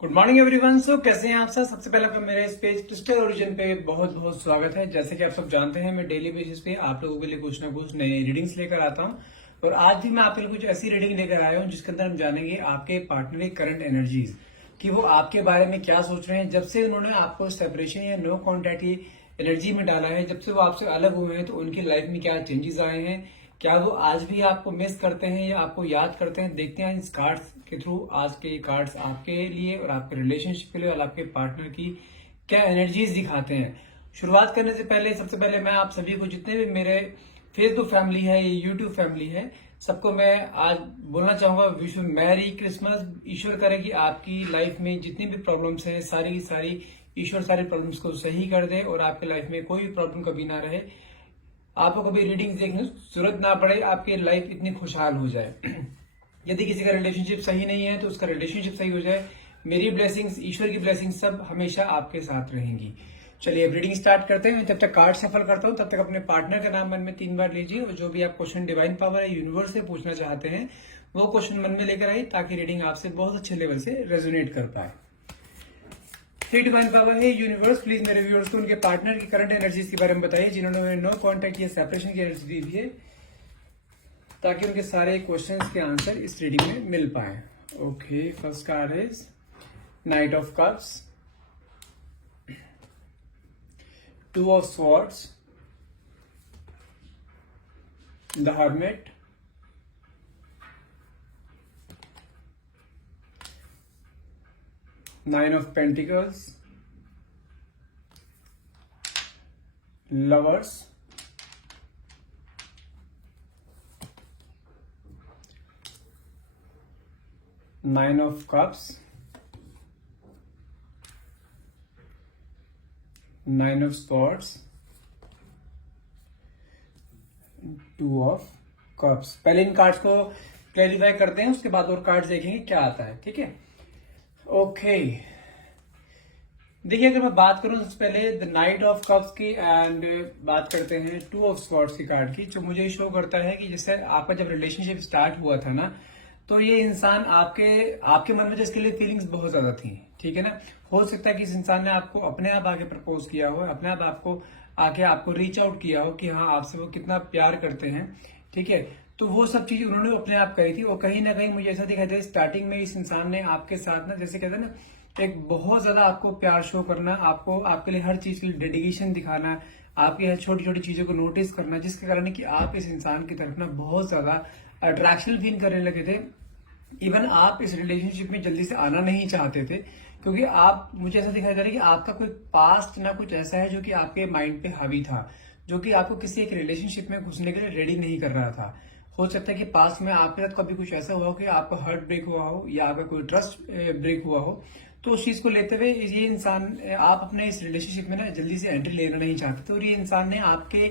Good morning everyone. सो कैसे हैं आप सब। सबसे पहले आपका मेरे इस पेज ट्विस्टर ओरिजिन पे बहुत बहुत स्वागत है। जैसे कि आप सब जानते हैं, मैं डेली बेसिस पे आप लोगों के लिए कुछ ना कुछ नई रीडिंग्स लेकर आता हूं और आज भी मैं आपके लिए कुछ ऐसी रीडिंग लेकर आया हूं जिसके अंदर हम जानेंगे आपके पार्टनर की करंट एनर्जीज, कि वो आपके बारे में क्या सोच रहे हैं। जब से उन्होंने आपको सेपरेशन या नो कॉन्टैक्ट की एनर्जी में डाला है, जब से वो आपसे अलग हुए हैं, तो उनकी लाइफ में क्या चेंजेस आए हैं, क्या वो आज भी आपको मिस करते हैं या आपको याद करते हैं। देखते हैं इस कार्ड्स के थ्रू। आज के कार्ड्स आपके लिए और आपके रिलेशनशिप के लिए और आपके पार्टनर की क्या एनर्जीज दिखाते हैं। शुरुआत करने से पहले सबसे पहले मैं आप सभी को, जितने भी मेरे फेसबुक फैमिली है, ये यूट्यूब फैमिली है, सबको मैं आज बोलना चाहूंगा विश मैरी क्रिसमस। ईश्वर करे कि आपकी लाइफ में जितनी भी प्रॉब्लम्स हैं, सारी की सारी ईश्वर सारी प्रॉब्लम्स को सही कर दे और आपकी लाइफ में कोई भी प्रॉब्लम कभी ना रहे। आपको कभी रीडिंग्स देखने की जरूरत ना पड़े, आपकी लाइफ इतनी खुशहाल हो जाए। यदि किसी का रिलेशनशिप सही नहीं है तो उसका रिलेशनशिप सही हो जाए। मेरी ब्लेसिंग्स, ईश्वर की ब्लेसिंग्स सब हमेशा आपके साथ रहेंगी। चलिए अब रीडिंग स्टार्ट करते हैं। जब तक कार्ड सफल करता हूं तब तक अपने पार्टनर का नाम मन में 3 बार लीजिए और जो भी आप क्वेश्चन डिवाइन पावर है यूनिवर्स से पूछना चाहते हैं वो क्वेश्चन मन में लेकर आइए, ताकि रीडिंग आपसे बहुत अच्छे लेवल से रेजोनेट कर पाए। हे divine power, hey universe, please मेरे व्यूअर्स को उनके पार्टनर की करंट एनर्जीज के बारे में बताइए जिन्होंने नो कांटेक्ट या सेपरेशन की एनर्जी दी है, ताकि उनके सारे क्वेश्चंस के आंसर इस रीडिंग में मिल पाए। Okay, first card is night of cups, two of swords, the hermit, nine of pentacles, lovers, nine of cups, nine of swords, two of cups. पहले इन कार्ड्स को क्लैरिफाई करते हैं, उसके बाद और कार्ड्स देखेंगे क्या आता है। ठीक है, ओके। देखिए, अगर मैं बात करूं सबसे पहले द नाइट ऑफ कप्स की एंड बात करते हैं टू ऑफ स्वॉर्ड्स की कार्ड की, जो मुझे शो करता है कि जैसे आपका जब रिलेशनशिप स्टार्ट हुआ था ना, तो ये इंसान आपके मन में जो इसके लिए फीलिंग्स बहुत ज्यादा थी। ठीक है ना, हो सकता है कि इस इंसान ने आपको अपने आप आगे प्रपोज किया हो, अपने आप आपको आके आपको रीच आउट किया हो कि हाँ आपसे वो कितना प्यार करते हैं। ठीक है, तो वो सब चीज उन्होंने अपने आप करी थी और कहीं ना कहीं मुझे ऐसा दिखाई दे स्टार्टिंग में इस इंसान ने आपके साथ ना, जैसे कहते हैं ना, एक बहुत ज्यादा आपको प्यार शो करना, आपको आपके लिए हर चीज के लिए डेडिकेशन दिखाना, आपकी हर छोटी छोटी चीजों को नोटिस करना, जिसके कारण कि आप इस इंसान की तरफ ना बहुत ज्यादा अट्रैक्शन फील करने लगे थे। इवन आप इस रिलेशनशिप में जल्दी से आना नहीं चाहते थे, क्योंकि आप, मुझे ऐसा दिखाई दे रहा है कि आपका कोई पास्ट ना कुछ ऐसा है जो कि आपके माइंड पे हावी था, जो कि आपको किसी एक रिलेशनशिप में घुसने के लिए रेडी नहीं कर रहा था। हो सकता है कि पास्ट में आपके साथ कभी कुछ ऐसा हुआ हो कि आपका हार्ट ब्रेक हुआ हो या आपका कोई ट्रस्ट ब्रेक हुआ हो, तो उस चीज को लेते हुए ये इंसान, आप अपने इस रिलेशनशिप में ना जल्दी से एंट्री लेना नहीं चाहते थे और ये इंसान ने आपके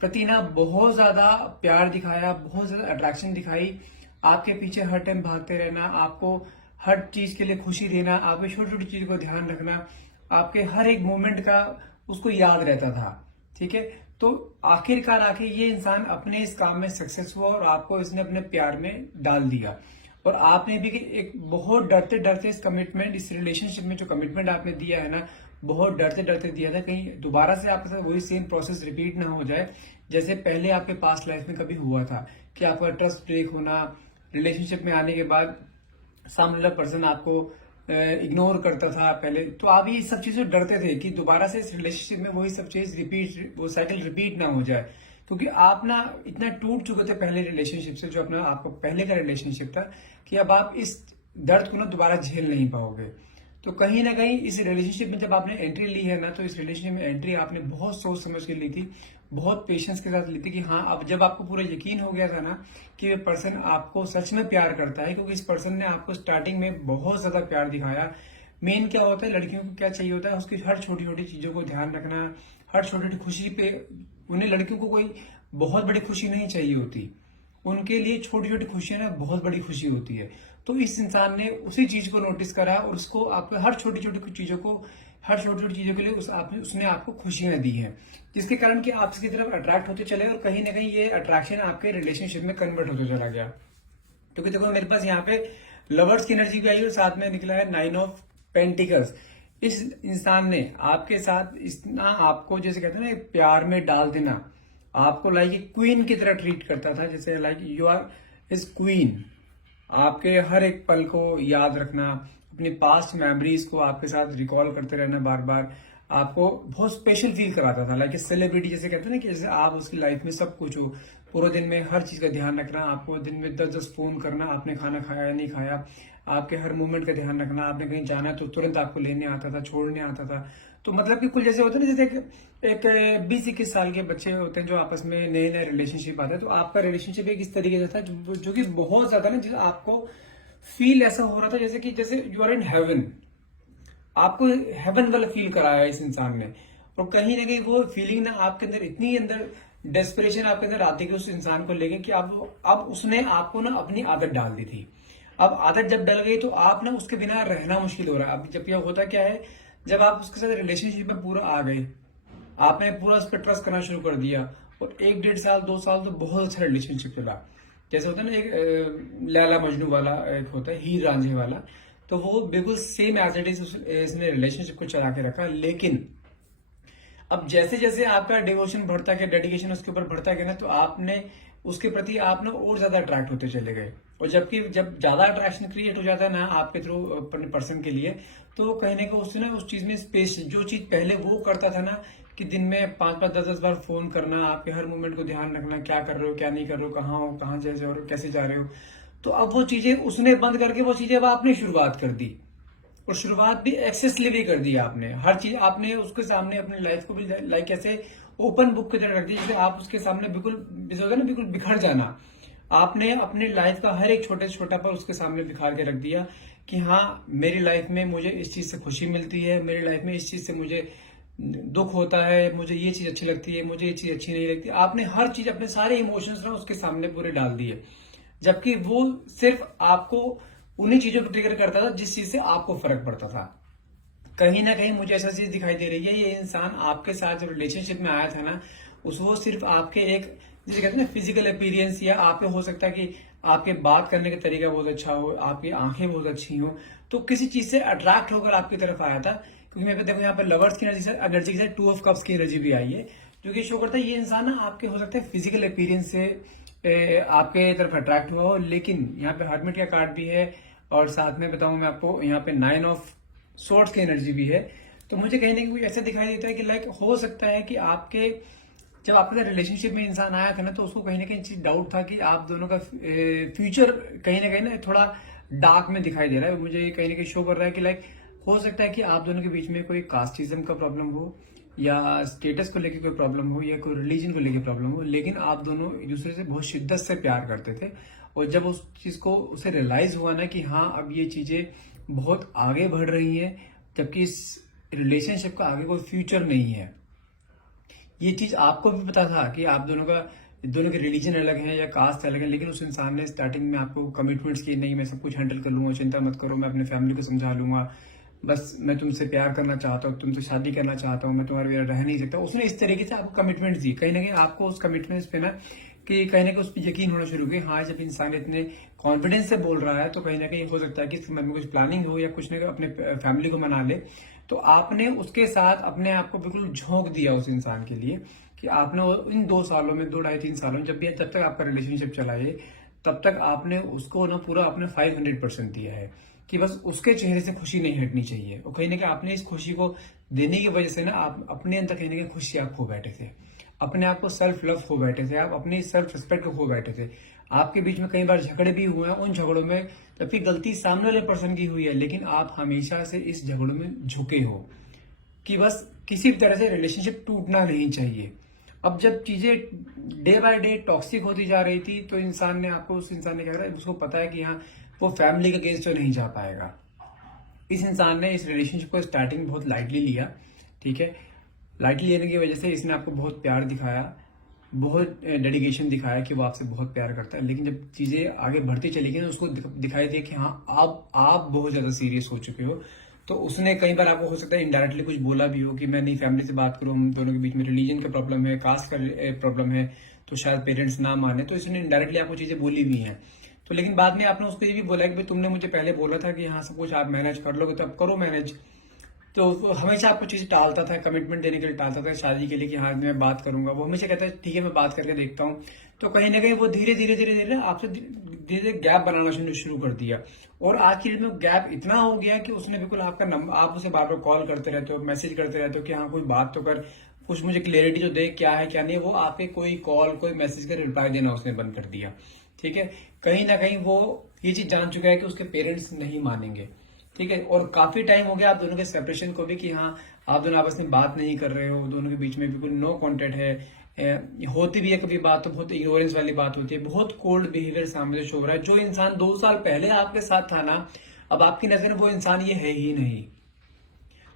प्रति ना बहुत ज्यादा प्यार दिखाया, बहुत ज्यादा अट्रैक्शन दिखाई, आपके पीछे हर टाइम भागते रहना, आपको हर चीज के लिए खुशी देना, आपकी छोटी छोटी चीज को ध्यान रखना, आपके हर एक मोमेंट का उसको याद रहता था। ठीक है, तो आखिरकार आके ये इंसान अपने इस काम में सक्सेस हुआ और आपको इसने अपने प्यार में डाल दिया और आपने भी एक बहुत डरते डरते इस कमिटमेंट, इस रिलेशनशिप में जो कमिटमेंट आपने दिया है ना, बहुत डरते डरते दिया था, कहीं दोबारा से आपके साथ वही सेम प्रोसेस रिपीट ना हो जाए जैसे पहले आपके पास्ट लाइफ में कभी हुआ था, कि आपका ट्रस्ट ब्रेक होना, रिलेशनशिप में आने के बाद सामने वाला पर्सन आपको इग्नोर करता था पहले, तो आप ये सब चीजों डरते थे कि दोबारा से इस रिलेशनशिप में वही सब चीज रिपीट, वो साइकिल रिपीट ना हो जाए, क्योंकि आप ना इतना टूट चुके थे पहले रिलेशनशिप से, जो अपना आपको पहले का रिलेशनशिप था, कि अब आप इस दर्द को ना दोबारा झेल नहीं पाओगे। तो कहीं ना कहीं इस रिलेशनशिप में जब आपने एंट्री ली है ना, तो इस रिलेशनशिप में एंट्री आपने बहुत सोच समझ के ली थी, बहुत पेशेंस के साथ ली थी, कि हाँ अब जब आपको पूरा यकीन हो गया था ना कि ये पर्सन आपको सच में प्यार करता है, क्योंकि इस पर्सन ने आपको स्टार्टिंग में बहुत ज्यादा प्यार दिखाया। मेन क्या होता है, लड़कियों को क्या चाहिए होता है, उसकी हर छोटी छोटी चीजों को ध्यान रखना, हर छोटी छोटी खुशी पे, उन्हें लड़कियों को कोई बहुत बड़ी खुशी नहीं चाहिए होती, उनके लिए छोटी छोटी खुशियां ना बहुत बड़ी खुशी होती है। तो इस इंसान ने उसी चीज को नोटिस करा और उसको आपको हर छोटी छोटी चीजों को, हर छोटी छोटी चीजों के लिए उसने आपको खुशियां दी हैं, जिसके कारण कि आप इसकी तरफ अट्रैक्ट होते चले और कहीं ना कहीं ये अट्रैक्शन आपके रिलेशनशिप में कन्वर्ट होते चला गया। क्योंकि देखो मेरे पास यहाँ पे लवर्स की एनर्जी भी आई और साथ में निकला है नाइन ऑफ पेंटिकल्स, इस इंसान ने आपके साथ इतना आपको जैसे कहते हैं ना प्यार में डाल देना, आपको लाइक क्वीन की तरह ट्रीट करता था, जैसे like you are is queen. आपके हर एक पल को याद रखना, अपनी पास्ट मेमोरीज को आपके साथ रिकॉल करते रहना बार बार, आपको बहुत स्पेशल फील कराता था, लाइक सेलिब्रिटी जैसे कहते हैं ना कि जैसे आप उसकी लाइफ में सब कुछ हो। पूरे दिन में हर चीज का ध्यान रखना, आपको दिन में 10-10 फोन करना, आपने खाना खाया या नहीं खाया, आपके हर मूवमेंट का ध्यान रखना, आपने कहीं जाना है तो तुरंत आपको लेने आता था, छोड़ने आता था। तो मतलब कि कुल जैसे होता है ना, जैसे एक 20-21 साल के बच्चे होते हैं जो आपस में नए नए रिलेशनशिप आते हैं, तो आपका रिलेशनशिप एक इस तरीके से था जो कि बहुत ज्यादा ना, जैसे आपको फील ऐसा हो रहा था जैसे कि जैसे यू आर इन हेवन, आपको हेवन वाला फील कराया इस इंसान ने। और कहीं ना कहीं वो फीलिंग ना आपके अंदर इतनी अंदर डेस्परेशन आपके अंदर आती है कि उस इंसान को लेके कि अब उसने आपको ना अपनी आदत डाल दी थी। अब आदत जब डल गई तो आप ना उसके बिना रहना मुश्किल हो रहा है। अब जब यह होता क्या है, जब आप उसके साथ रिलेशनशिप में पूरा आ गए, आपने पूरा उस पर ट्रस्ट करना शुरू कर दिया, और 1-1.5 साल 2 साल तो बहुत अच्छा रिलेशनशिप चला। जैसे होता है ना एक लैला मजनू वाला एक होता है, हीर रांझे वाला, तो वो बिल्कुल सेम एज इट इज इसने रिलेशनशिप को चला के रखा। लेकिन अब जैसे जैसे आपका डिवोशन बढ़ता गया, डेडिकेशन उसके ऊपर बढ़ता गया ना, तो आपने उसके प्रति आप ना और ज्यादा अट्रैक्ट होते चले गए। और जबकि जब ज्यादा अट्रैक्शन क्रिएट हो जाता है ना आपके थ्रू अपने पर्सन के लिए, तो कहीं ना कहीं उससे ना उस चीज में स्पेस, जो चीज पहले वो करता था ना कि दिन में 5-5 10-10 बार फोन करना, आपके हर मूवमेंट को ध्यान रखना, क्या कर रहे हो क्या नहीं कर रहे हो, कहाँ हो, कहाँ जा रहे हो, कैसे जा रहे हो, तो अब वो चीजें उसने बंद करके वो चीजें अब आपने शुरुआत कर दी। और शुरुआत भी एक्सेसली भी कर दी आपने, हर चीज आपने उसके सामने अपनी लाइफ को भी लाइक ऐसे ओपन बुक की तरह रख दी, जैसे आप उसके सामने बिल्कुल जैसे होता है ना बिल्कुल बिखर जाना। आपने अपनी लाइफ का हर एक छोटे से छोटा पर उसके सामने बिखार के रख दिया कि हाँ मेरी लाइफ में मुझे इस चीज से खुशी मिलती है, मेरी लाइफ में इस चीज से मुझे दुख होता है, मुझे ये चीज अच्छी लगती है, मुझे ये चीज अच्छी नहीं लगती। आपने हर चीज अपने सारे इमोशंस ना उसके सामने पूरे डाल दिए, जबकि वो सिर्फ आपको उन्हीं चीजों को ट्रिगर करता था जिस चीज से आपको फर्क पड़ता था। कहीं ना कहीं मुझे ऐसा चीज दिखाई दे रही है, ये इंसान आपके साथ जो रिलेशनशिप में आया था ना, उस वो सिर्फ आपके एक जैसे कहते हैं ना फिजिकल अपीयरेंस, या आप पे हो सकता है कि आपके बात करने का तरीका बहुत अच्छा हो, आपकी आंखें बहुत अच्छी हो, तो किसी चीज से अट्रैक्ट होकर आपकी तरफ आया था। क्योंकि मैं देखो यहाँ पे लवर्स की एनर्जी के साथ 2 ऑफ कप्स की एनर्जी भी आई है, जो कि शो करता है ये इंसान ना आपके हो सकता है फिजिकल अपीयरेंस से आपके तरफ अट्रैक्ट हुआ हो। लेकिन यहाँ पे हर्मिट का कार्ड भी है, और साथ में बताऊं मैं आपको यहाँ पे 9 ऑफ सोर्ट्स की एनर्जी भी है। तो मुझे कहीं ना कहीं ऐसा दिखाई देता है कि लाइक हो सकता है कि आपके जब आपके रिलेशनशिप में इंसान आया था ना, तो उसको कहीं ना कहीं चीज डाउट था कि आप दोनों का फ्यूचर कहीं ना थोड़ा डार्क में दिखाई दे रहा है। मुझे कहीं ना कहीं शो कर रहा है कि लाइक हो सकता है कि आप दोनों के बीच में कोई कास्टिज्म का प्रॉब्लम हो, या स्टेटस को लेकर कोई प्रॉब्लम हो, या कोई रिलीजन को लेकर प्रॉब्लम हो, लेकिन आप दोनों एक दूसरे से बहुत शिद्दत से प्यार करते थे। और जब उस चीज को उसे रियलाइज हुआ ना कि हाँ अब ये चीजें बहुत आगे बढ़ रही हैं, जबकि इस रिलेशनशिप का आगे कोई फ्यूचर नहीं है, ये चीज आपको भी पता था कि आप दोनों के रिलीजन अलग हैं या कास्ट अलग है, लेकिन उस इंसान ने स्टार्टिंग में आपको कमिटमेंट्स की, नहीं मैं सब कुछ हैंडल कर लूंगा, चिंता मत करो, मैं अपने फैमिली को समझा लूंगा, बस मैं तुमसे प्यार करना चाहता हूँ, तुमसे शादी करना चाहता हूँ, मैं तुम्हारे बिना रह नहीं सकता। उसने इस तरीके से आपको कमिटमेंट दी, कहीं ना कहीं आपको उस कमिटमेंट्स पे ना कि कहीं ना कहीं उस पर यकीन होना शुरू किया। हाँ जब इंसान इतने कॉन्फिडेंस से बोल रहा है, तो कहीं ना कहीं हो सकता है कि इसके मन में कुछ प्लानिंग हो, या कुछ ना अपने फैमिली को मना ले। तो आपने उसके साथ अपने आप को बिल्कुल झोंक दिया उस इंसान के लिए, कि आपने इन 2 सालों में 2 ढाई 3 सालों में जब तक आपका रिलेशनशिप चला है, तब तक आपने उसको ना पूरा अपने 500% दिया है कि बस उसके चेहरे से खुशी नहीं हटनी चाहिए। और कहीं ना कहीं आपने इस खुशी को देने की वजह से ना आप अपने अंदर कहीं ना कहीं खुशी आप खो बैठे थे, अपने आप को सेल्फ लव खो बैठे थे, आप अपनी सेल्फ रिस्पेक्ट को खो बैठे थे। आपके बीच में कई बार झगड़े भी हुए हैं, उन झगड़ों में जबकि गलती सामने वाले पर्सन की हुई है, लेकिन आप हमेशा से इस झगड़ों में झुके हो कि बस किसी भी तरह से रिलेशनशिप टूटना नहीं चाहिए। अब जब चीजें डे बाय डे टॉक्सिक होती जा रही थी, तो उस इंसान ने क्या करा, उसको पता है कि हाँ वो फैमिली के अगेंस्ट तो नहीं जा पाएगा। इस इंसान ने इस रिलेशनशिप को स्टार्टिंग बहुत लाइटली लिया, ठीक है। लाइटली लेने की वजह से इसने आपको बहुत प्यार दिखाया, बहुत डेडिकेशन दिखाया कि वो आपसे बहुत प्यार करता है। लेकिन जब चीजें आगे बढ़ती चली गई, उसको दिखाई दिया कि हाँ आप बहुत ज्यादा सीरियस हो चुके हो। तो उसने कई बार आपको हो सकता है इनडायरेक्टली कुछ बोला भी हो कि मैं नहीं फैमिली से बात करूं, हम दोनों के बीच में रिलीजन का प्रॉब्लम है, कास्ट का प्रॉब्लम है, तो शायद पेरेंट्स ना माने, तो इसने इनडायरेक्टली आपको चीजें बोली भी हैं। तो लेकिन बाद में आपने उसको ये भी बोला कि भाई तुमने मुझे पहले बोला था कि हाँ सब कुछ आप मैनेज कर लोगे तो अब करो मैनेज। तो वो हमेशा आपको चीज टालता था, कमिटमेंट देने के लिए टालता था शादी के लिए कि हाँ मैं बात करूंगा। वो हमेशा कहता है ठीक है मैं बात करके देखता हूँ। तो कहीं ना कहीं वो धीरे धीरे धीरे धीरे आपसे धीरे धीरे गैप बनाना शुरू कर दिया। और आज की डेट में गैप इतना हो गया कि उसने बिल्कुल आपका नंबर, आप उसे बार बार कॉल करते रहते हो, मैसेज करते रहते हो कि हाँ कोई बात तो कर, कुछ मुझे क्लियरिटी तो दे क्या है क्या नहीं। वो आपके कोई कॉल कोई मैसेज का रिप्लाई देना उसने बंद कर दिया। ठीक है, कहीं ना कहीं वो ये चीज जान चुका है कि उसके पेरेंट्स नहीं मानेंगे। ठीक है, और काफी टाइम हो गया आप दोनों के सेपरेशन को भी कि हाँ आप दोनों आपस में बात नहीं कर रहे हो, दोनों के बीच में बिल्कुल नो कांटेक्ट है। होती भी है कभी बात तो बहुत इग्नोरेंस वाली बात होती है, बहुत कोल्ड बिहेवियर सामने से शो हो रहा है। जो इंसान 2 साल पहले आपके साथ था ना, अब आपकी नजर में वो इंसान ये है ही नहीं।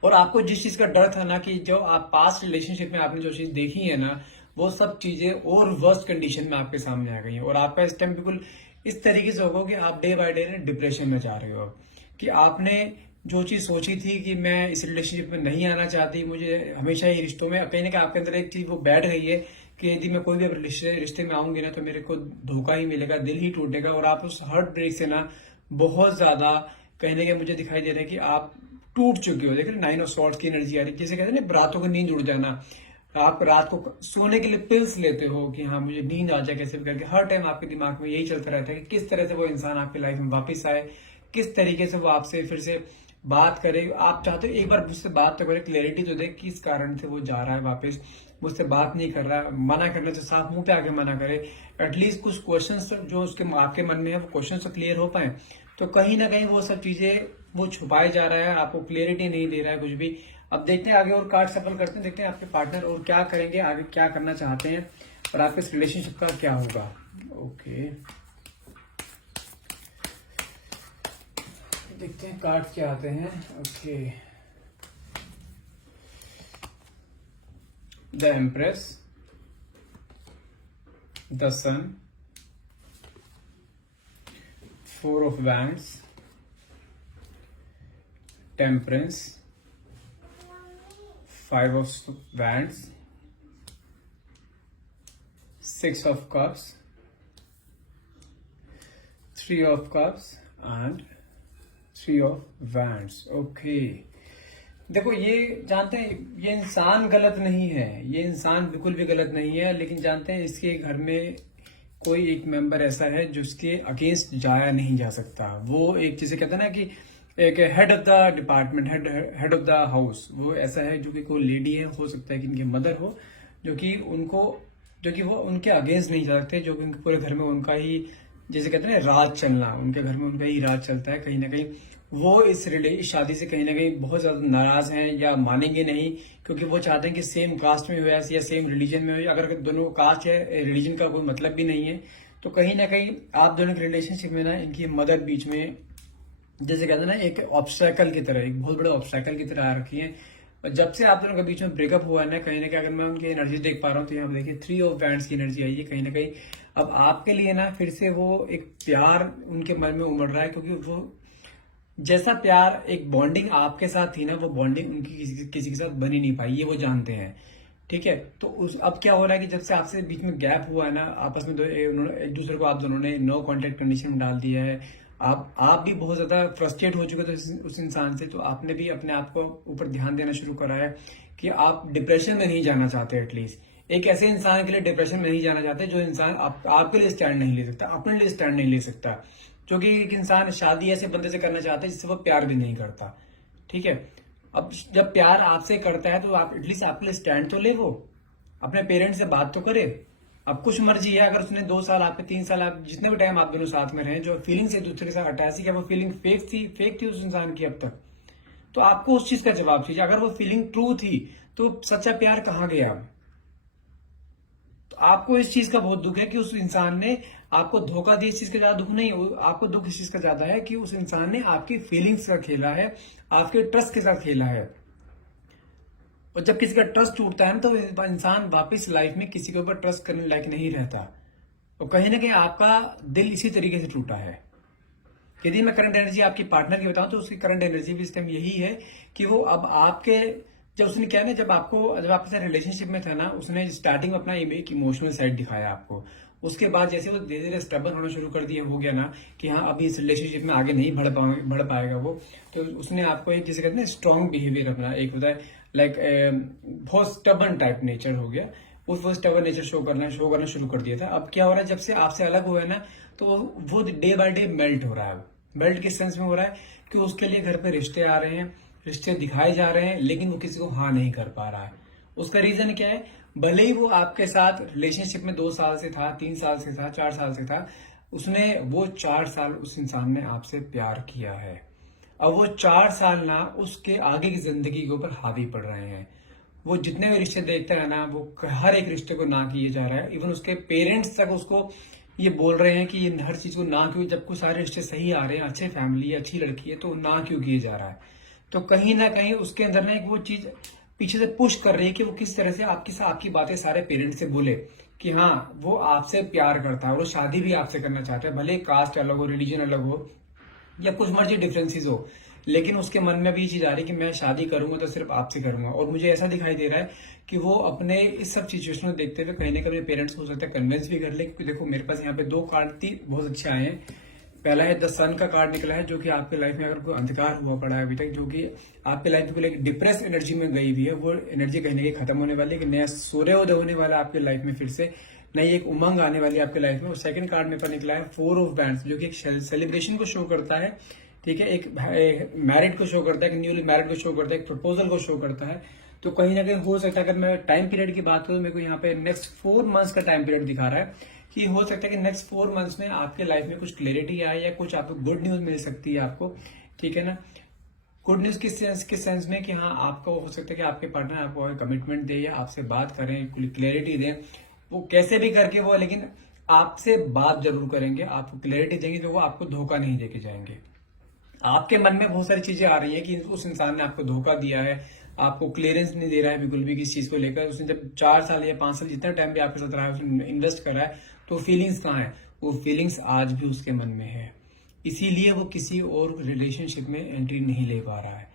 और आपको जिस चीज का डर था ना कि जो आप पास्ट रिलेशनशिप में आपने जो चीज देखी है ना, वो सब चीजें और वर्स्ट कंडीशन में आपके सामने आ गई हैं। और आपका इस टाइम बिल्कुल इस तरीके से होगा कि आप डे बाय डे डिप्रेशन में जा रहे हो। अब कि आपने जो चीज सोची थी कि मैं इस रिलेशनशिप में नहीं आना चाहती, मुझे हमेशा ही रिश्तों में, कहीं ना कहीं आपके अंदर एक चीज वो बैठ गई है कि यदि मैं कोई भी रिश्ते में आऊंगी ना तो मेरे को धोखा ही मिलेगा, दिल ही टूटेगा। और आप उस हार्ट ब्रेक से ना बहुत ज्यादा कहीं ना कहीं मुझे दिखाई दे रहा है कि आप टूट चुके हो। देखिए 9 ऑफ स्वॉर्ड्स की एनर्जी आ रही है, जैसे कहते हैं ना रातों को नींद उड़ जाना। आप रात को सोने के लिए पिल्स लेते हो कि हाँ मुझे नींद आ जाए कैसे भी करके, हर टाइम आपके दिमाग में यही चलता रहता है कि किस तरह से वो इंसान आपकी लाइफ में वापस आए, किस तरीके से वो आपसे फिर से बात करे। आप चाहते हो एक बार मुझसे बात तो करे, क्लैरिटी तो दे किस कारण से वो जा रहा है वापस, मुझसे बात नहीं कर रहा। मना करने से साफ मुंह पे आके मना करे, एटलीस्ट कुछ क्वेश्चंस जो उसके आपके मन में है वो क्वेश्चन तो क्लियर हो पाए। तो कहीं ना कहीं वो सब चीजें वो छुपाए जा रहा है, आपको क्लियरिटी नहीं दे रहा है कुछ भी। अब देखते हैं आगे और कार्ड सफल करते हैं, देखते हैं आपके पार्टनर और क्या करेंगे, आगे क्या करना चाहते हैं और आपके इस रिलेशनशिप का क्या होगा। ओके, देखते हैं कार्ड क्या आते हैं। Okay, the empress, the sun, 4 of wands, temperance, 5 of wands, 6 of cups, 3 of cups and 3 of wands। Okay, देखो ये जानते हैं ये इंसान गलत नहीं है, ये इंसान बिल्कुल भी गलत नहीं है, लेकिन जानते हैं इसके घर में कोई एक मेंबर ऐसा है जो उसके अगेंस्ट जाया नहीं जा सकता। वो एक जिसे कहते हैं ना कि एक head of the department, head of the house, वो ऐसा है जो कि कोई लेडी है, हो सकता है कि इनकी मदर हो, जो कि वो उनके अगेंस्ट नहीं जा सकते, जो कि उनके पूरे घर में उनका ही जैसे कहते हैं राज चलना, उनके घर में उनका ही राज चलता है। कहीं ना कहीं वो इस शादी से कहीं ना कहीं बहुत ज्यादा नाराज हैं या मानेंगे नहीं, क्योंकि वो चाहते हैं कि सेम कास्ट में हो या सेम रिलीजन में हो। अगर दोनों कास्ट है, रिलीजन का कोई मतलब भी नहीं है। तो कहीं ना कहीं आप दोनों के रिलेशनशिप में ना इनकी मदर बीच में जैसे कहते हैं ना एक ऑब्स्टैकल की तरह, एक बहुत बड़े ऑब्स्टैकल की तरह आ रखी है। और जब से आप दोनों के बीच में ब्रेकअप हुआ है ना, कहीं ना कहीं अगर मैं उनकी एनर्जी देख पा रहा हूँ तो यहाँ देखिए 3 ऑफ वैंड्स की एनर्जी आई है। कहीं ना कहीं अब आपके लिए ना फिर से वो एक प्यार उनके मन में उमड़ रहा है, क्योंकि वो जैसा प्यार एक बॉन्डिंग आपके साथ थी ना, वो बॉन्डिंग उनकी किसी के साथ बन ही नहीं पाई, ये वो जानते हैं। ठीक है, तो अब क्या हो रहा है कि जब से आपसे बीच में गैप हुआ है ना, आपस में एक दूसरे को आप दोनों ने नो कॉन्टेक्ट कंडीशन में डाल दिया है। आप भी बहुत ज्यादा फ्रस्ट्रेट हो चुके थे उस इंसान से, तो आपने भी अपने आप को ऊपर ध्यान देना शुरू करा है कि आप डिप्रेशन में नहीं जाना चाहते। एटलीस्ट एक ऐसे इंसान के लिए डिप्रेशन में नहीं जाना चाहते जो इंसान आपके लिए स्टैंड नहीं ले सकता, अपने लिए स्टैंड नहीं ले सकता। क्योंकि एक इंसान शादी ऐसे बंदे से करना चाहता है जिससे वो प्यार भी नहीं करता। ठीक है, अब जब प्यार आपसे करता है तो आप एटलीस्ट आपके लिए स्टैंड तो ले, वो अपने पेरेंट्स से बात तो करे। अब कुछ मर्जी है, अगर उसने 2 साल आपके 3 साल आप जितने भी टाइम आप दोनों साथ में रहे, जो फीलिंग से एक दूसरे के साथ अटैच थी, क्या वो फीलिंग फेक थी उस इंसान की अब तक? तो आपको उस चीज का जवाब चाहिए। अगर वो फीलिंग ट्रू थी तो सच्चा प्यार कहाँ गया? तो आपको इस चीज का बहुत दुख है कि उस इंसान ने आपको धोखा दिया। इस चीज का ज्यादा दुख नहीं, आपको दुख इस चीज का ज्यादा है कि उस इंसान ने आपकी फीलिंग्स का खेला है, आपके ट्रस्ट के साथ खेला है। और जब किसी का ट्रस्ट टूटता है ना, तो इंसान वापस लाइफ में किसी के ऊपर ट्रस्ट करने लायक नहीं रहता। और कहीं ना कहीं आपका दिल इसी तरीके से टूटा है। यदि मैं करंट एनर्जी आपकी पार्टनर की बताऊं तो उसकी करंट एनर्जी भी इस टाइम यही है कि वो अब आपके, जब उसने क्या है ना, जब आपके साथ रिलेशनशिप में था ना, उसने स्टार्टिंग में अपना एक इमोशनल साइड दिखाया आपको। उसके बाद जैसे वो धीरे धीरे स्टबन होना शुरू कर दिया, हो गया ना कि हाँ अभी इस रिलेशनशिप में आगे नहीं बढ़ पाएगा वो, तो उसने आपको एक जैसे कहते हैं स्ट्रॉन्ग बिहेवियर अपना, एक होता है लाइक बहुत स्टबन टाइप नेचर हो गया, वो स्टबन नेचर शो करना शुरू कर दिया था। अब क्या हो रहा है, जब से आपसे अलग हुआ है ना, तो वो डे बाय डे मेल्ट हो रहा है। मेल्ट किस सेंस में हो रहा है कि उसके लिए घर पे रिश्ते आ रहे हैं, रिश्ते दिखाए जा रहे हैं, लेकिन वो किसी को हाँ नहीं कर पा रहा है। उसका रीजन क्या है, भले ही वो आपके साथ रिलेशनशिप में 2 साल से था, 3 साल से था, 4 साल से था, उसने वो 4 साल उस इंसान ने आपसे प्यार किया है। अब वो 4 साल ना उसके आगे की जिंदगी के ऊपर हावी पड़ रहे हैं। वो जितने भी रिश्ते देखता है ना, वो हर एक रिश्ते को ना किए जा रहा है। इवन उसके पेरेंट्स तक उसको ये बोल रहे हैं कि ये हर चीज को ना क्यों, जबकि सारे रिश्ते सही आ रहे हैं, अच्छे फैमिली है, अच्छी लड़की है, तो ना क्यों किए जा रहा है। तो कहीं ना कहीं उसके अंदर ना एक वो चीज पीछे से पुश कर रही है कि वो किस तरह से आपकी बातें सारे पेरेंट्स से बोले कि हाँ वो आपसे प्यार करता है, वो शादी भी आपसे करना चाहता है, भले कास्ट अलग हो, रिलीजन अलग हो, या कुछ मर्जी डिफरेंसेस हो, लेकिन उसके मन में भी ये चीज आ रही है कि मैं शादी करूंगा तो सिर्फ आपसे करूंगा। और मुझे ऐसा दिखाई दे रहा है कि वो अपने इस सब सिचुएशन को देखते हुए कहीं ना कहीं पेरेंट्स को हो सकता है कन्विंस भी कर ले, क्योंकि देखो मेरे पास यहाँ पे 2 कार्ड बहुत अच्छे आए हैं। पहला है द सन का कार्ड निकला है, जो कि आपके लाइफ में अगर कोई अंधकार हुआ पड़ा है अभी तक, जो कि आपके लाइफ में एक डिप्रेस एनर्जी में गई हुई है, वो एनर्जी कहीं ना कहीं खत्म होने वाली है, कि नया सूर्योदय होने वाला है आपके लाइफ में, फिर से नई एक उमंग आने वाली है आपके लाइफ में। और सेकंड कार्ड मेरे पास निकला है 4 ऑफ बैंड्स, जो कि एक सेलिब्रेशन को शो करता है, ठीक है, एक मैरिड को शो करता है, एक न्यूली मैरिड को शो करता है, एक प्रपोजल को शो करता है। तो कहीं ना कहीं हो सकता है, अगर मैं टाइम पीरियड की बात करूं, मेरे को यहाँ पे नेक्स्ट 4 मंथ्स का टाइम पीरियड दिखा रहा है कि हो सकता है कि नेक्स्ट 4 मंथ्स में आपके लाइफ में कुछ क्लैरिटी आए या कुछ आपको गुड न्यूज मिल सकती है आपको, ठीक है ना। गुड न्यूज किस सेंस में कि हाँ आपको हो सकता है कि आपके पार्टनर आपको कमिटमेंट दे या आपसे बात करें, क्लैरिटी दें, वो कैसे भी करके वो, लेकिन आपसे बात जरूर करेंगे, आपको क्लैरिटी देंगे, तो वो आपको धोखा नहीं देके जाएंगे। आपके मन में बहुत सारी चीजें आ रही है कि उस इंसान ने आपको धोखा दिया है, आपको क्लियरेंस नहीं दे रहा है बिल्कुल भी किसी चीज को लेकर। उसने जब 4 साल या 5 साल जितना टाइम भी आपके साथ रहा है, उसने इन्वेस्ट करा है, तो फीलिंग्स कहाँ है, वो फीलिंग्स आज भी उसके मन में है, इसीलिए वो किसी और रिलेशनशिप में एंट्री नहीं ले पा रहा है।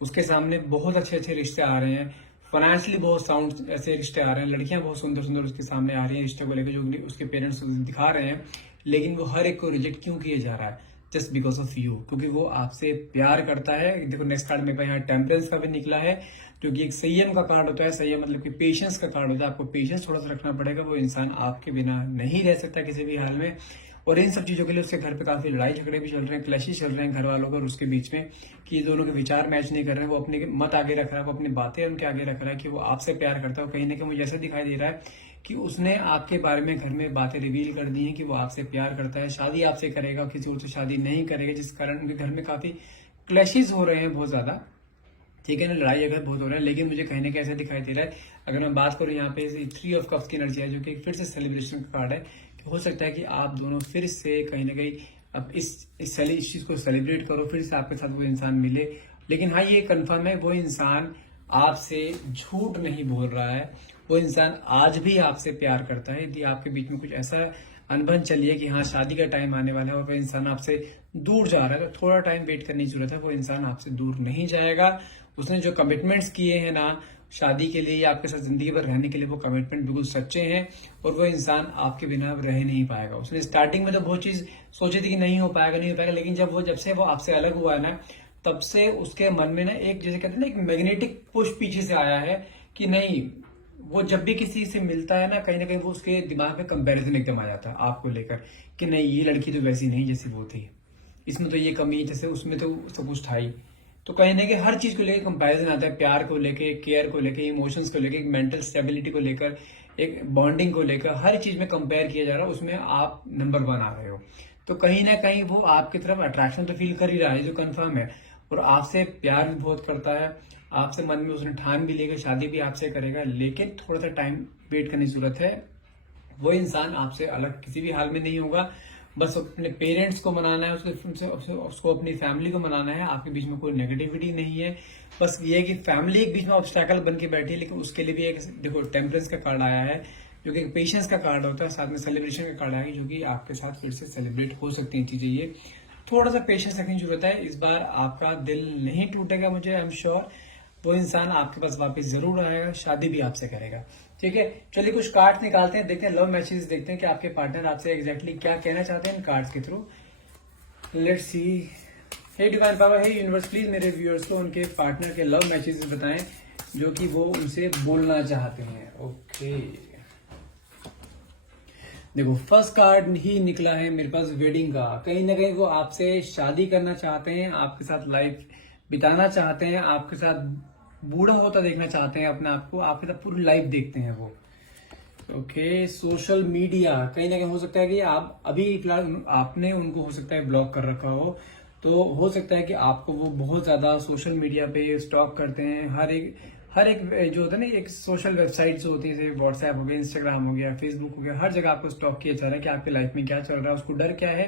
उसके सामने बहुत अच्छे अच्छे रिश्ते आ रहे हैं, फाइनेंशियली बहुत साउंड ऐसे रिश्ते आ रहे हैं, लड़कियां बहुत सुंदर सुंदर उसके सामने आ रही हैं रिश्ते को लेकर, जो उसके पेरेंट्स दिखा रहे हैं, लेकिन वो हर एक को रिजेक्ट क्यों किया जा रहा है, जस्ट बिकॉज ऑफ यू, क्योंकि वो आपसे प्यार करता है। देखो नेक्स्ट कार्ड में यहाँ टेम्परेंस का भी निकला है, जो कि एक संयम का कार्ड होता है, संयम मतलब कि पेशेंस का कार्ड होता है, आपको पेशेंस थोड़ा सा रखना पड़ेगा, वो इंसान आपके बिना नहीं रह सकता किसी भी हाल में। और इन सब चीजों के लिए उसके घर पे काफी लड़ाई झगड़े भी चल रहे हैं, क्लैशेस चल रहे हैं घर वालों और उसके बीच में, कि ये दोनों के विचार मैच नहीं कर रहे हैं। वो अपने मत आगे रख रहा है, वो अपनी बातें उनके आगे रख रहा है कि वो आपसे प्यार करता है। कहीं ना कहीं मुझे ऐसा दिखाई दे रहा है कि उसने आपके बारे में घर में बातें रिवील कर दी हैं कि वो आपसे प्यार करता है, शादी आपसे करेगा, किसी और से शादी नहीं करेगा, जिस कारण उनके घर में काफी क्लैशेस हो रहे हैं बहुत ज्यादा, ठीक है ना, लड़ाई अगर बहुत हो रहा है। लेकिन मुझे कहीं ना कहीं ऐसा दिखाई दे रहा है, अगर मैं बात करूं यहाँ पे 3 ऑफ कप्स की एनर्जी है, जो कि फिर से सेलिब्रेशन का कार्ड है, कि हो सकता है कि आप दोनों फिर से कहीं ना कहीं अब इस चीज को सेलिब्रेट करो, फिर से आपके साथ वो इंसान मिले। लेकिन हाँ ये कंफर्म है, वो इंसान आपसे झूठ नहीं बोल रहा है, वो इंसान आज भी आपसे प्यार करता है। यदि आपके बीच में कुछ ऐसा अनबन चली है कि हाँ शादी का टाइम आने वाला है और वो इंसान आपसे दूर जा रहा है, तो थोड़ा टाइम वेट करने की जरूरत है, वो इंसान आपसे दूर नहीं जाएगा। उसने जो कमिटमेंट्स किए हैं ना शादी के लिए या आपके साथ जिंदगी भर रहने के लिए, वो कमिटमेंट बिल्कुल सच्चे हैं, और वो इंसान आपके बिना रह नहीं पाएगा। उसने स्टार्टिंग में तो बहुत चीज सोची थी कि नहीं हो पाएगा, लेकिन जब से वो आपसे अलग हुआ है ना, तब से उसके मन में ना एक, जैसे कहते हैं ना, एक मैग्नेटिक पुश पीछे से आया है कि नहीं, वो जब भी किसी से मिलता है ना कहीं वो उसके दिमाग में कंपैरिजन एकदम आ जाता है आपको लेकर, कि नहीं ये लड़की तो वैसी नहीं जैसी वो थी, इसमें तो ये कमी है, जैसे उसमें तो सब कुछ था ही। तो कहीं ना कहीं हर चीज को लेकर कंपैरिजन आता है, प्यार को लेके, केयर को लेके, इमोशंस को लेके, मेंटल स्टेबिलिटी को लेकर, एक बॉन्डिंग को लेकर, हर चीज में कंपेयर किया जा रहा है, उसमें आप नंबर 1 आ रहे हो। तो कहीं ना कहीं वो आपकी तरफ अट्रैक्शन तो फील कर ही रहा है, जो कंफर्म है, और आपसे प्यार भी बहुत करता है, आपसे मन में उसने ठान भी लेकर शादी भी आपसे करेगा, लेकिन थोड़ा सा टाइम वेट करने की जरूरत है। वो इंसान आपसे अलग किसी भी हाल में नहीं होगा, बस अपने पेरेंट्स को मनाना है, उसको अपनी फैमिली को मनाना है, आपके बीच में कोई नेगेटिविटी नहीं है। बस ये है कि फैमिली एक बीच में ऑब्स्टैकल बन के बैठी है, लेकिन उसके लिए भी एक देखो टेम्परेंस का कार्ड आया है, जो कि पेशेंस का कार्ड होता है, साथ में सेलिब्रेशन का कार्ड आया है, जो कि आपके साथ फिर से सेलिब्रेट हो सकती हैं चीजें। ये थोड़ा सा पेशेंस रखने की जरूरत है, इस बार आपका दिल नहीं टूटेगा, मुझे आई एम श्योर। वो इंसान आपके पास वापस जरूर आएगा, शादी भी आपसे करेगा। ठीक है, चलिए कुछ कार्ड्स निकालते हैं, देखते हैं लव मैसेज, देखते हैं कि आपके पार्टनर आपसे एग्जैक्टली क्या कहना चाहते हैं इन कार्ड्स के through. Let's see. Hey divine power, hey universe, please मेरे व्यूअर्स को उनके पार्टनर के लव मैसेज बताएं जो कि वो उनसे बोलना चाहते हैं। ओके, देखो फर्स्ट कार्ड ही निकला है मेरे पास वेडिंग का। कहीं ना कहीं वो आपसे शादी करना चाहते हैं, आपके साथ लाइफ बिताना चाहते हैं, आपके साथ बूढ़ा होता देखना चाहते हैं अपने आप को, आपके साथ पूरी लाइफ देखते हैं वो। ओके, सोशल मीडिया, कहीं ना कहीं हो सकता है कि आप अभी फिलहाल आपने उनको हो सकता है ब्लॉक कर रखा हो, तो हो सकता है कि आपको वो बहुत ज्यादा सोशल मीडिया पे स्टॉक करते हैं। हर एक जो होता है ना, एक सोशल वेबसाइट्स होती है, जैसे व्हाट्सएप हो गया, इंस्टाग्राम हो गया, फेसबुक हो गया, हर जगह आपको स्टॉक किया जा रहा है कि आपकी लाइफ में क्या चल रहा है। उसको डर क्या है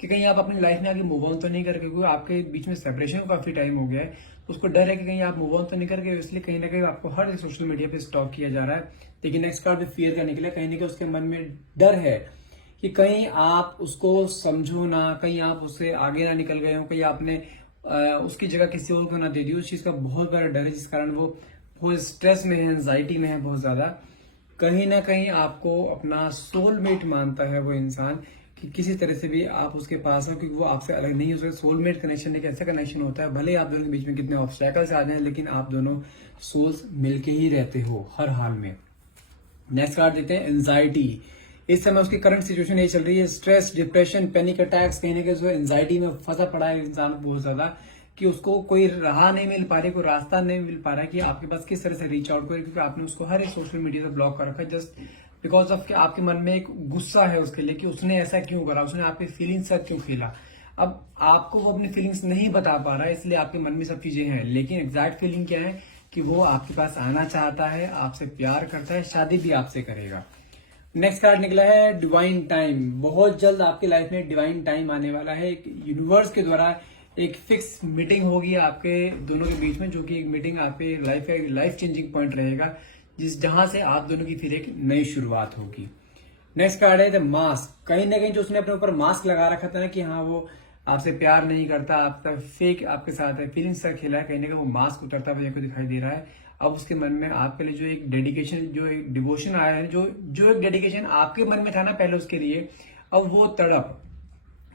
कि कहीं आप अपनी लाइफ में आगे मूव ऑन तो नहीं कर, क्योंकि आपके बीच में सेपरेशन को काफी टाइम हो गया है। उसको डर है कि कहीं आप मूव ऑन तो नहीं कर गए, इसलिए कहीं ना कहीं आपको हर सोशल मीडिया पे स्टॉक किया जा रहा है। लेकिन नेक्स्ट कार्ड में फियर का निकला, कहीं ना कहीं उसके मन में डर है कि कहीं आप उसको समझो ना, कहीं आप उससे आगे ना निकल गए हो, कहीं आपने उसकी जगह किसी और को ना दे दी। उस चीज का बहुत बड़ा डर है, जिस कारण वो बहुत स्ट्रेस में है, एंजाइटी में है बहुत ज्यादा। कहीं ना कहीं आपको अपना सोलमेट मानता है वो इंसान, कि किसी तरह से भी आप उसके पास हो, क्योंकि वो आपसे अलग नहीं हो सकता। सोलमेट कनेक्शन एक ऐसा कनेक्शन होता है, भले आप दोनों के बीच में कितने ऑब्स्टैकल्स आ जाए, लेकिन आप दोनों सोल्स मिलके ही रहते हो हर हाल में। नेक्स्ट कार्ड देखते हैं, एंजाइटी। इस समय उसकी करंट सिचुएशन ये चल रही है, स्ट्रेस, डिप्रेशन, पैनिक अटैक्स, कहीं ना कहीं एंजाइटी में फंसा पड़ा है इंसान बहुत ज्यादा, कि उसको कोई राह नहीं मिल पा रही, कोई रास्ता नहीं मिल पा रहा है कि आपके पास किस तरह से रीच आउट करे, क्योंकि आपने उसको हर एक सोशल मीडिया से ब्लॉक कर रखा है, जस्ट बिकॉज ऑफ कि आपके मन में एक गुस्सा है उसके लिए कि उसने ऐसा क्यों करा, उसने आपकी फीलिंग्स सब क्यों फीला। अब आपको वो अपनी फीलिंग्स नहीं बता पा रहा है, इसलिए आपके मन में सब चीजें हैं, लेकिन एग्जैक्ट फीलिंग क्या है कि वो आपके पास आना चाहता है, आपसे प्यार करता है, शादी भी आपसे करेगा। नेक्स्ट कार्ड निकला है डिवाइन टाइम। बहुत जल्द आपकी लाइफ में डिवाइन टाइम आने वाला है, एक यूनिवर्स के द्वारा एक फिक्स मीटिंग होगी आपके दोनों के बीच में, जो कि एक मीटिंग आपके लाइफ का लाइफ चेंजिंग पॉइंट रहेगा, जहां से आप दोनों की फिर एक नई शुरुआत होगी। नेक्स्ट कार्ड है द मास्क। कहीं ना कहीं जो उसने अपने ऊपर मास्क लगा रखा था ना कि हाँ वो आपसे प्यार नहीं करता, आपका फेक आपके साथ है, फीलिंग्स का खेला है, कहीं ना कहीं वो मास्क उतरता हुआ को दिखाई दे रहा है। अब उसके मन में आपके लिए जो एक डेडिकेशन, जो एक डिवोशन आया है, जो एक डेडिकेशन आपके मन में था ना पहले उसके लिए, अब वो तड़प,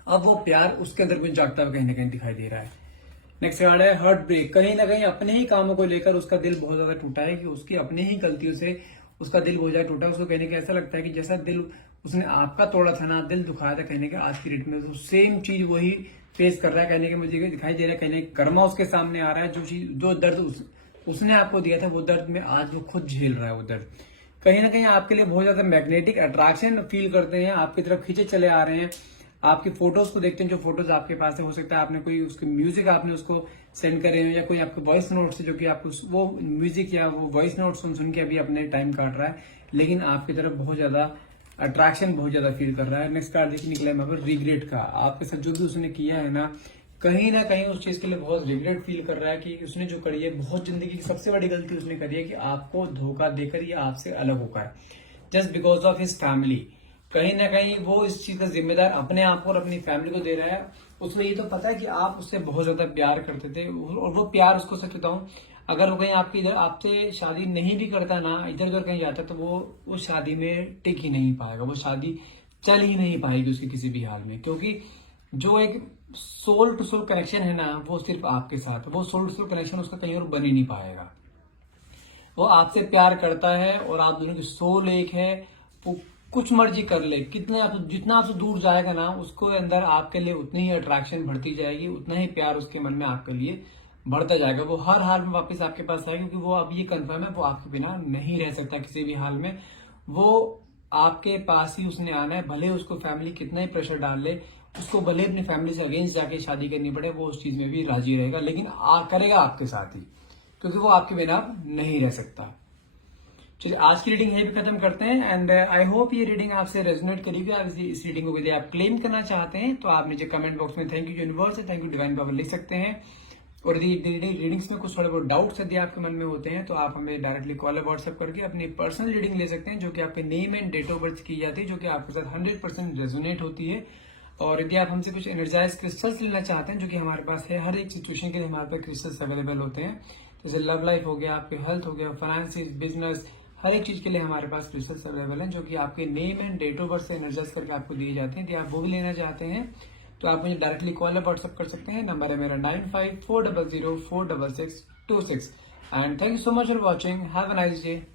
अब वो प्यार उसके अंदर भी जागता हुआ कहीं ना कहीं दिखाई दे रहा है। नेक्स्ट कार्ड है हार्ट ब्रेक। कहीं ना कहीं अपने ही कामों को लेकर उसका दिल बहुत ज्यादा टूटा है, कि उसकी अपनी ही गलतियों से उसका दिल बहुत ज्यादा टूटा है। उसको कहने का ऐसा लगता है कि जैसा दिल उसने आपका तोड़ा था ना, दिल दुखाया था, कहने का आज की डेट में सेम चीज वही फेस कर रहा है। कहने के मुझे दिखाई दे रहा है, कहने कर्मा उसके सामने आ रहा है, जो चीज जो दर्द उसने आपको दिया था, वो दर्द में आज वो खुद झेल रहा है वो दर्द। कहीं ना कहीं आपके लिए बहुत ज्यादा मैग्नेटिक अट्रैक्शन फील करते हैं, आपकी तरफ खींचे चले आ रहे हैं। आपकी फोटोज को देखते हैं, जो फोटोज आपके पास है, हो सकता है आपने कोई उसके म्यूजिक आपने उसको सेंड करे हो, या कोई आपके वॉइस नोट्स है जो कि आपको वो म्यूजिक या वो वॉइस नोट सुन के अभी अपने टाइम काट रहा है, लेकिन आपकी तरफ बहुत ज्यादा अट्रैक्शन बहुत ज्यादा फील कर रहा है। नेक्स्ट कार्ड देखिए निकला है यहाँ पर रिग्रेट का। आपके साथ जो भी उसने किया है ना, कहीं ना कहीं उस चीज के लिए बहुत रिग्रेट फील कर रहा है कि उसने जो करी है, बहुत जिंदगी की सबसे बड़ी गलती उसने करी है कि आपको धोखा देकर या आपसे अलग होकर, just because of his family. कहीं ना कहीं वो इस चीज का जिम्मेदार अपने आप को और अपनी फैमिली को दे रहा है। उसको ये तो पता है कि आप उससे बहुत ज्यादा प्यार करते थे, और वो प्यार उसको सच बताऊं, अगर वो कहीं आपकी इधर आपसे शादी नहीं भी करता ना, इधर उधर कहीं जाता, तो वो शादी में टिक ही नहीं पाएगा, वो शादी चल ही नहीं पाएगी उसकी किसी भी हाल में, क्योंकि जो एक सोल टू सोल कनेक्शन है ना, वो सिर्फ आपके साथ, वो सोल टू सोल कनेक्शन उसका कहीं और बन ही नहीं पाएगा। वो आपसे प्यार करता है और आप दोनों की सोल एक है। वो कुछ मर्जी कर ले, जितना आपसे दूर जाएगा ना, उसको अंदर आपके लिए उतनी ही अट्रैक्शन बढ़ती जाएगी, उतना ही प्यार उसके मन में आपके लिए बढ़ता जाएगा। वो हर हाल में वापस आपके पास आएगा, क्योंकि वो अब ये कंफर्म है, वो आपके बिना नहीं रह सकता किसी भी हाल में। वो आपके पास ही उसने आना है, भले उसको फैमिली कितना ही प्रेशर डाल ले, उसको भले अपनी फैमिली से अगेंस्ट जाके शादी करनी पड़े, वो उस चीज में भी राजी रहेगा, लेकिन करेगा आपके साथ ही, क्योंकि वो आपके बिना नहीं रह सकता। चलिए आज की रीडिंग यही भी खत्म करते हैं, एंड आई होप ये रीडिंग आपसे रेजोनेट करेगी। आप इस रीडिंग को यदि आप क्लेम करना चाहते हैं तो आप नीचे कमेंट बॉक्स में thank you universe, thank you divine power लिख सकते हैं। और यदि रीडिंग्स में कुछ थोड़े बहुत डाउट्स यदि आपके मन में होते हैं, तो आप हमें डायरेक्टली कॉल या व्हाट्सएप करके अपनी पर्सनल रीडिंग ले सकते हैं, जो कि आपके name and date of birth की जाती है, जो कि आपके साथ 100% रेजोनेट होती है। और यदि आप हमसे कुछ एनर्जाइज क्रिस्टल्स लेना चाहते हैं, जो कि हमारे पास है, हर एक सिचुएशन के लिए हमारे पास क्रिस्टल्स अवेलेबल होते हैं, जैसे लव लाइफ हो गया, आपके हेल्थ हो गया, फाइनेंसिस, बिजनेस, हर एक चीज के लिए हमारे पास क्रिस्टल्स अवेलेबल हैं जो कि आपके name and date of birth से एनर्जाइज करके आपको दिए जाते हैं। यदि आप वो भी लेना चाहते हैं तो आप मुझे डायरेक्टली कॉल या व्हाट्सअप कर सकते हैं। नंबर है मेरा 9540046626। And thank you so much for watching. Have a nice day.